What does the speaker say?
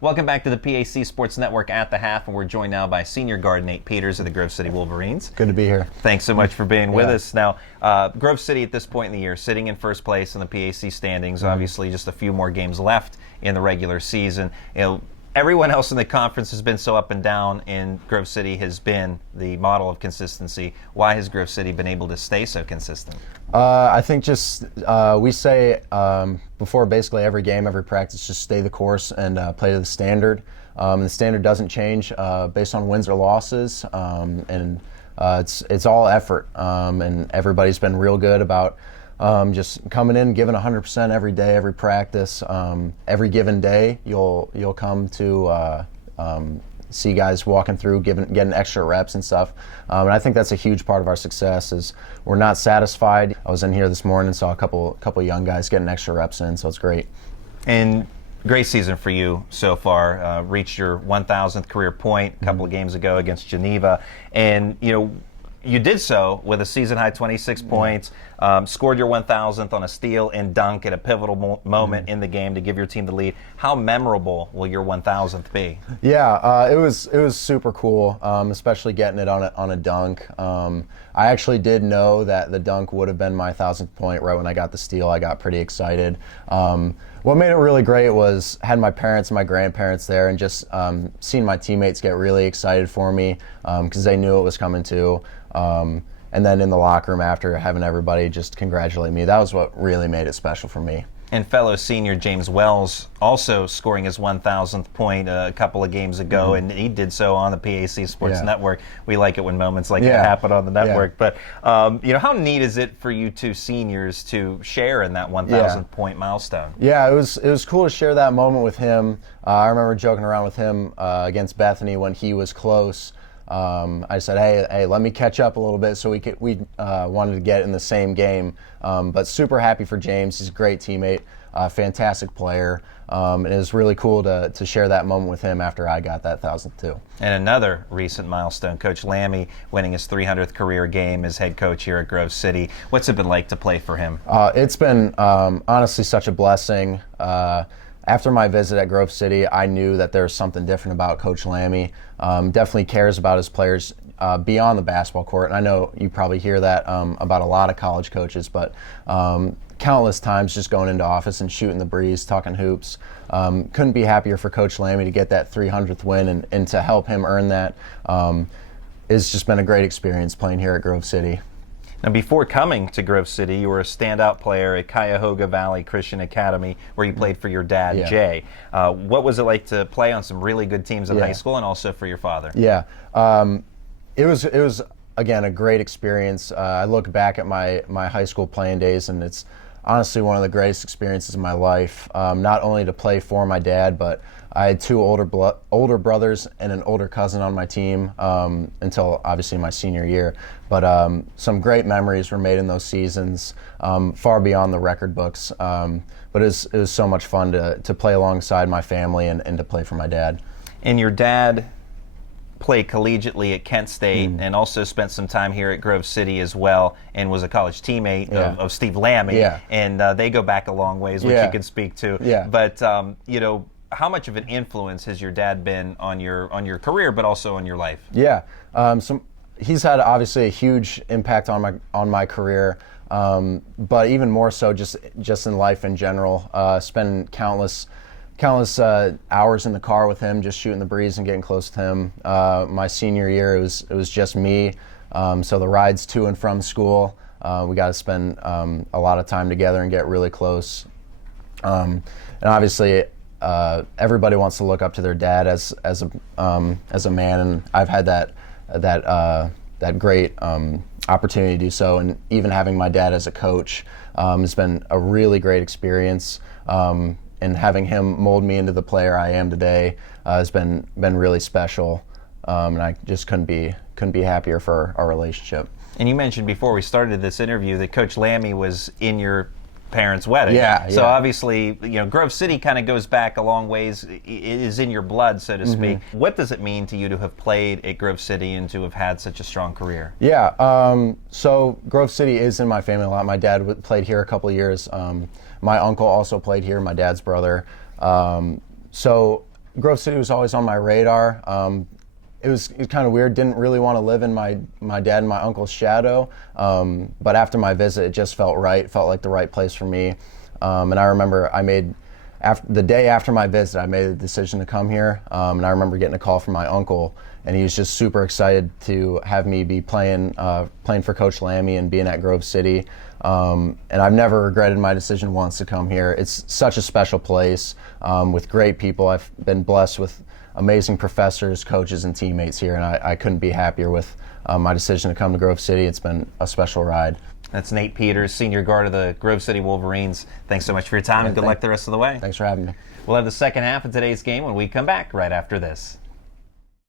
Welcome back to the PAC Sports Network at the Half, and we're joined now by senior guard Nate Peters of the Grove City Wolverines. Good to be here. Thanks so much for being with us. Now, Grove City at this point in the year, sitting in first place in the PAC standings, obviously just a few more games left in the regular season. Everyone else in the conference has been so up and down, and Grove City has been the model of consistency. Why has Grove City been able to stay so consistent? I think just we say before basically every game, every practice, just stay the course and play to the standard. The standard doesn't change based on wins or losses, and it's all effort. And everybody's been real good about just coming in, giving 100% every day, every practice, every given day. You'll come to see guys walking through, getting extra reps and stuff. And I think that's a huge part of our success. Is we're not satisfied. I was in here this morning and saw a couple young guys getting extra reps in, so it's great. And great season for you so far. Reached your 1,000th career point a couple of games ago against Geneva, and you did so with a season-high 26 points, scored your 1,000th on a steal and dunk at a pivotal moment in the game to give your team the lead. How memorable will your 1,000th be? Yeah, it was super cool, especially getting it on a dunk. I actually did know that the dunk would have been my 1,000th point right when I got the steal. I got pretty excited. What made it really great was had my parents and my grandparents there, and just seeing my teammates get really excited for me because they knew it was coming too. And then in the locker room after, having everybody just congratulate me, that was what really made it special for me. And fellow senior James Wells also scoring his 1,000th point a couple of games ago, and he did so on the PAC Sports Network. We like it when moments like that happen on the network. But how neat is it for you two seniors to share in that 1,000th point milestone? Yeah, it was cool to share that moment with him. I remember joking around with him against Bethany when he was close. I said, hey, let me catch up a little bit, so we wanted to get in the same game. But super happy for James. He's a great teammate, fantastic player, and it was really cool to share that moment with him after I got that 1,000th too. And another recent milestone, Coach Lammy winning his 300th career game as head coach here at Grove City. What's it been like to play for him? It's been honestly such a blessing. After my visit at Grove City, I knew that there was something different about Coach Lammy. Definitely cares about his players beyond the basketball court. And I know you probably hear that about a lot of college coaches, but countless times just going into office and shooting the breeze, talking hoops. Couldn't be happier for Coach Lammy to get that 300th win and to help him earn that. It's just been a great experience playing here at Grove City. Now, before coming to Grove City, you were a standout player at Cuyahoga Valley Christian Academy, where you played for your dad, Jay. What was it like to play on some really good teams in high school, and also for your father? Yeah, it was again a great experience. I look back at my high school playing days, and it's honestly one of the greatest experiences of my life. Not only to play for my dad, but I had two older brothers and an older cousin on my team until obviously my senior year. But some great memories were made in those seasons, far beyond the record books. But it was so much fun to play alongside my family and to play for my dad. And your dad played collegiately at Kent State and also spent some time here at Grove City as well, and was a college teammate of Steve Lammy. And they go back a long ways, which you can speak to. But how much of an influence has your dad been on your career, but also on your life? Yeah, he's had obviously a huge impact on my career, but even more so just in life in general. Spending countless hours in the car with him, just shooting the breeze and getting close to him. My senior year, it was just me. So the rides to and from school, we got to spend a lot of time together and get really close. And obviously, everybody wants to look up to their dad as a man, and I've had that great opportunity to do so. And even having my dad as a coach has been a really great experience. And having him mold me into the player I am today has been really special. And I just couldn't be happier for our relationship. And you mentioned before we started this interview that Coach Lammy was in your parents' wedding. So obviously, Grove City kind of goes back a long ways. It is in your blood, so to speak. What does it mean to you to have played at Grove City and to have had such a strong career? Yeah, so Grove City is in my family a lot. My dad played here a couple of years. My uncle also played here, my dad's brother. So Grove City was always on my radar. It was kind of weird. Didn't really want to live in my dad and my uncle's shadow. But after my visit, it just felt right. Felt like the right place for me. And I remember the day after my visit, I made the decision to come here. And I remember getting a call from my uncle, and he was just super excited to have me be playing for Coach Lammy and being at Grove City. And I've never regretted my decision once to come here. It's such a special place with great people. I've been blessed with amazing professors, coaches, and teammates here, and I couldn't be happier with my decision to come to Grove City. It's been a special ride. That's Nate Peters, senior guard of the Grove City Wolverines. Thanks so much for your time, and good luck the rest of the way. Thanks for having me. We'll have the second half of today's game when we come back right after this.